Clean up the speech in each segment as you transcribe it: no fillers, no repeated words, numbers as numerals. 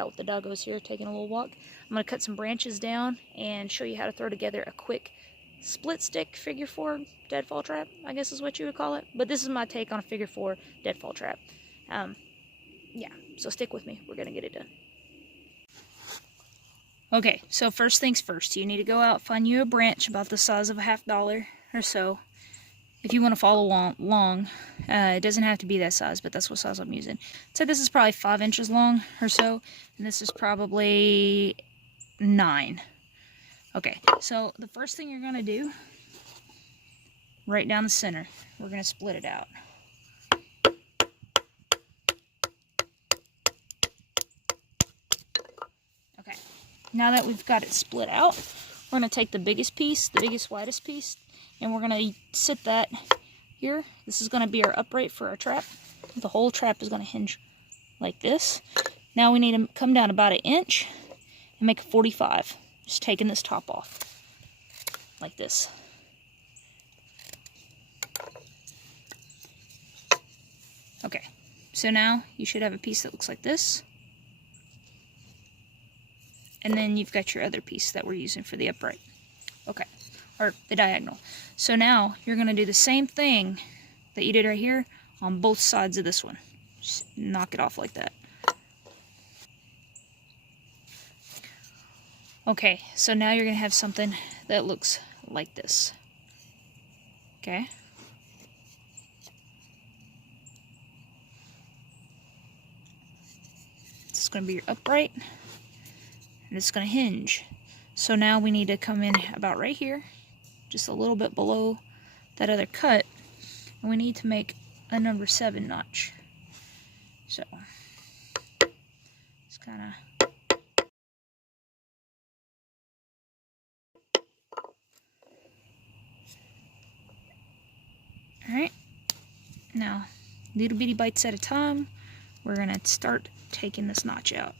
out with the doggos here, taking a little walk. I'm going to cut some branches down and show you how to throw together a quick split stick figure 4 deadfall trap, I guess is what you would call it. But this is my take on a figure 4 deadfall trap. Yeah, so stick with me. We're going to get it done. Okay, so first things first, you need to go out, find you a branch about the size of a $50 or so. If you want to follow along, it doesn't have to be that size, but that's what size I'm using. So this is probably 5 inches long or so, and this is probably 9. Okay, so the first thing you're going to do, right down the center, we're going to split it out. Okay, now that we've got it split out, we're going to take the biggest piece, the biggest, widest piece, and we're going to sit that here. This is going to be our upright for our trap. The whole trap is going to hinge like this. Now we need to come down about 1 inch and make a 45. Just taking this top off like this. Okay, so now you should have a piece that looks like this. And then you've got your other piece that we're using for the upright. Okay, or the diagonal. So now you're going to do the same thing that you did right here on both sides of this one. Just knock it off like that. Okay, so now you're going to have something that looks like this. Okay? This is going to be your upright, and it's going to hinge. So now we need to come in about right here, just a little bit below that other cut, and we need to make a number 7 notch. So, it's kind of... Alright, now, little bitty bites at a time, we're going to start taking this notch out.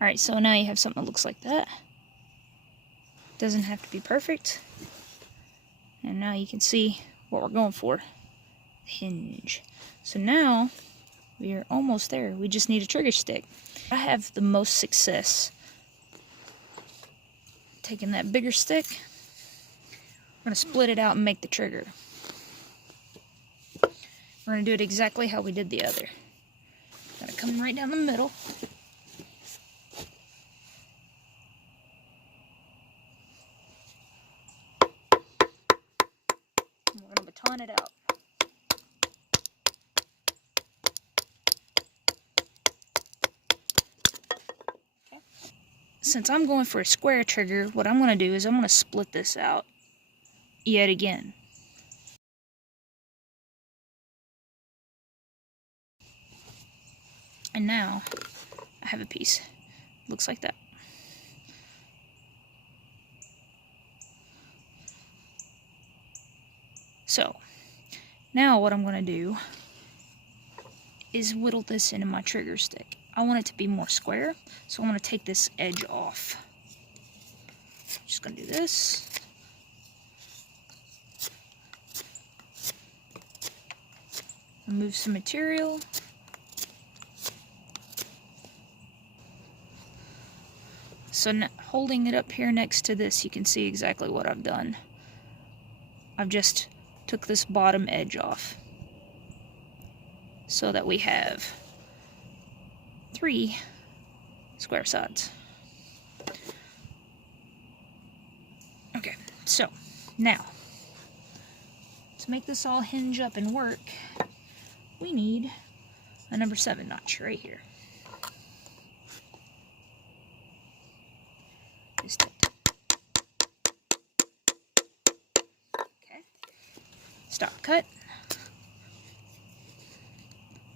Alright, so now you have something that looks like that. Doesn't have to be perfect. And now you can see what we're going for. Hinge. So now, we are almost there. We just need a trigger stick. I have the most success taking that bigger stick. We're going to split it out and make the trigger. We're going to do it exactly how we did the other. Gotta come right down the middle. And we're going to baton it out. Okay. Since I'm going for a square trigger, what I'm going to do is I'm going to split this out yet again. And now, I have a piece. Looks like that. So, now what I'm going to do is whittle this into my trigger stick. I want it to be more square, so I'm going to take this edge off. Just going to do this. Remove some material. So holding it up here next to this, you can see exactly what I've done. I've just took this bottom edge off so that we have 3 square sides. Okay, so now to make this all hinge up and work, we need a number 7 notch right here. Just okay. Stop cut.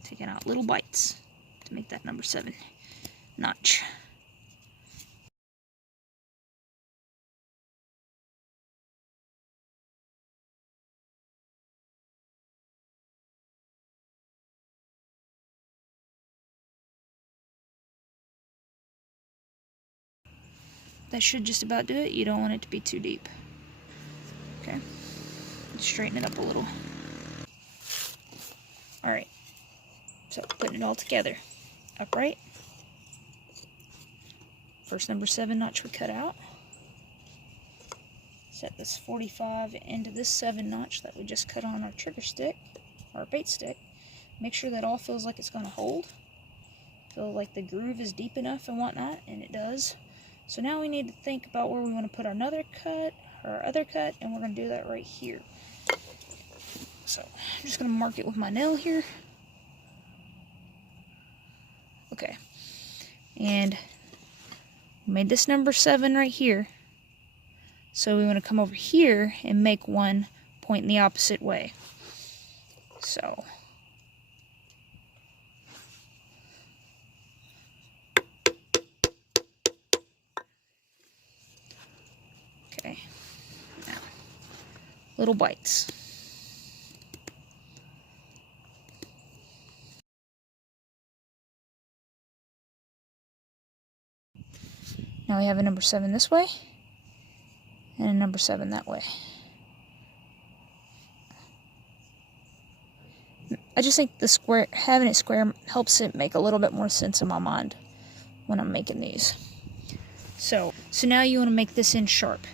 Taking out little bites to make that number 7 notch. That should just about do it. You don't want it to be too deep. Okay. Straighten it up a little. Alright. So, putting it all together. Upright. First number 7 notch we cut out. Set this 45 into this 7 notch that we just cut on our trigger stick, our bait stick. Make sure that all feels like it's going to hold. Feel like the groove is deep enough and whatnot, and it does. So now we need to think about where we want to put our other cut, and we're going to do that right here. So I'm just going to mark it with my nail here. Okay. And we made this number 7 right here. So we want to come over here and make one point in the opposite way. So okay. Now, little bites. Now we have a number 7 this way and a number 7 that way. I just think the square, having it square, helps it make a little bit more sense in my mind when I'm making these. So now you want to make this end sharp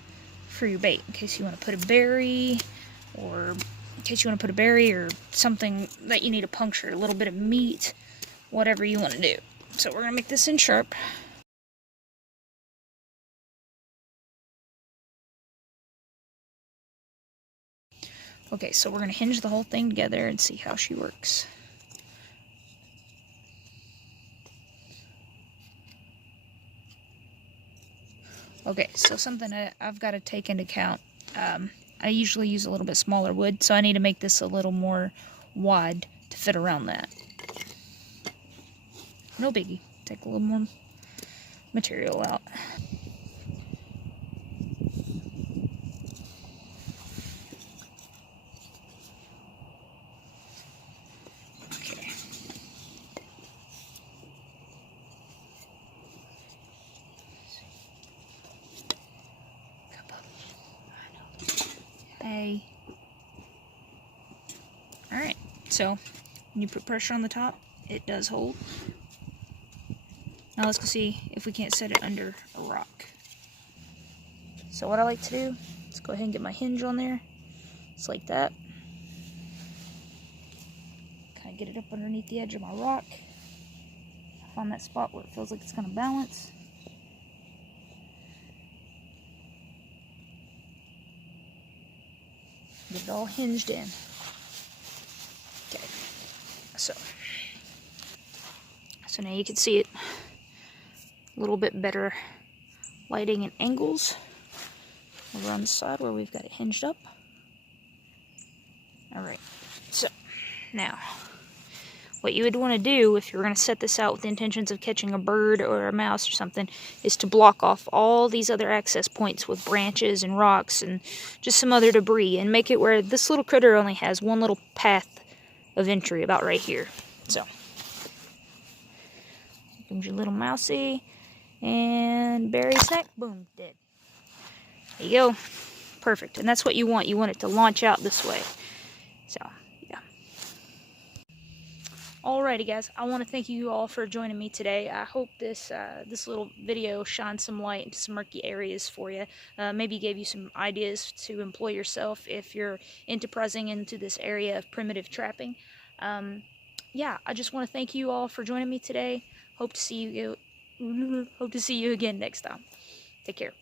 for your bait, in case you want to put a berry, or something that you need to puncture, a little bit of meat, whatever you want to do. So we're going to make this end sharp. Okay, so we're going to hinge the whole thing together and see how she works. Okay, so something I've got to take into account. I usually use a little bit smaller wood, so I need to make this a little more wide to fit around that. No biggie. Take a little more material out. Okay. Alright, so when you put pressure on the top, it does hold. Now let's go see if we can't set it under a rock. So what I like to do, let's go ahead and get my hinge on there. It's like that. Kind of get it up underneath the edge of my rock. Find that spot where it feels like it's going to balance. Get it all hinged in. Okay, so now you can see it a little bit better lighting and angles over on the side where we've got it hinged up. Alright, so now what you would want to do if you're going to set this out with the intentions of catching a bird or a mouse or something is to block off all these other access points with branches and rocks and just some other debris, and make it where this little critter only has one little path of entry about right here. So here comes your little mousey, and berry snack, boom, dead. There you go. Perfect. And that's what you want. You want it to launch out this way. So yeah. Alrighty guys, I want to thank you all for joining me today. I hope this little video shines some light into some murky areas for you. Maybe gave you some ideas to employ yourself if you're enterprising into this area of primitive trapping. Yeah, I just want to thank you all for joining me today. Hope to see you again next time. Take care.